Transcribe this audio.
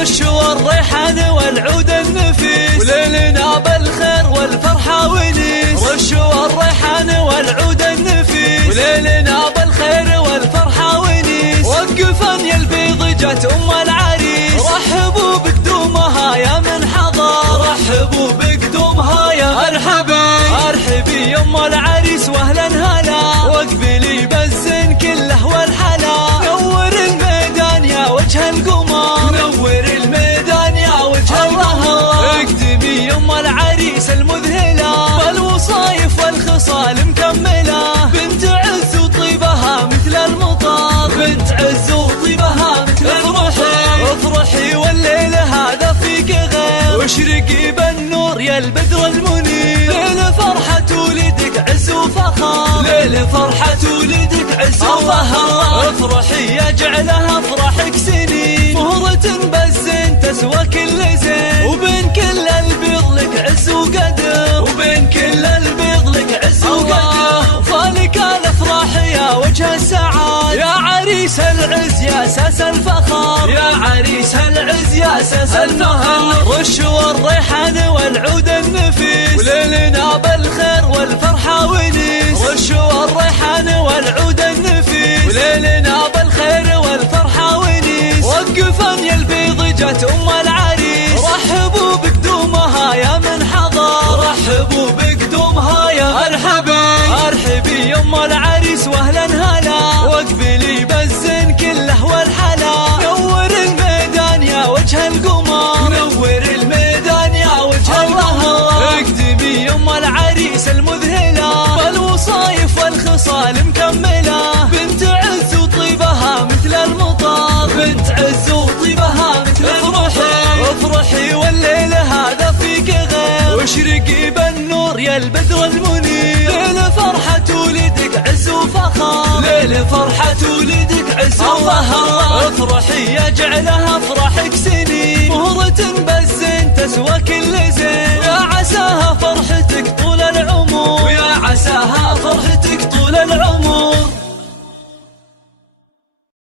رش والريحان والعود النفيس، وليلنا بالخير والفرحة ونيس. رش والريحان والعود النفيس، وليلنا بالخير والفرحة ونيس. وقفا يا البيض جت ام العريس، رحبوا بقدومها يا من حضر، رحبوا بقدومها يا مرحبا. ارحبي يا ام العريس واهلا هلا، واقبلي بالزين كله والحلا. نور الميدان يا وجه القمر، نور الميدان يا وجه القمر. اقدمي يا ام العريس المذهله، بالوصايف والخصال مكمله. بنت عز وطيبها مثل المطر، بنت عز وطيبها مثل المطر. افرحي والليل هذا فيك غير، واشرقي بالنور يا البدر المنير. ليل فرحة ولدك عز وفخر، ليل فرحة ولدك عز وفخر. افرحي يجعلها افراحك سنين، مهرة بالزين تسوى كل زين. وبين كل البيض لك عز وقدر، وبين كل البيض لك عز وقدر. فالك الافراح يا وجه السعاد، يا عريس العز يا اساس الفخر، يا عريس العز يا اساس الفخر. رش والريحان والعود النفيس، وليلنا بالخير والفرحة ونيس. رش والريحان والعود النفيس، وليلنا بالخير والفرحة ونيس. وقفا يا البيض جت ام العريس، رحبوا بقدومها يا من حضر، رحبوا بقدومها يا مرحبا. ارحبي يا ام العريس واهلا هلا، واقبلي بالزين كله والحلا. نور الميدان يا وجه القمر، نور الميدان يا وجه القمر. اقدمي يا ام العريس المذهله، بالوصايف والخصال مكمله. بنت عز وطيبها مثل المطر، بنت عز وطيبها مثل المطر. افرحي والليل هذا فيك غير، واشرقي بالنور يا البدر المنير. ليل فرحة ولدك عز وفخر، ليل فرحة ولدك عز وفخر. افرحي يجعلها افراحك سنين، مهرة بالزين تسوى كل زين. يا عساها فرحتك طول العمر، يا عساها فرحتك طول العمر.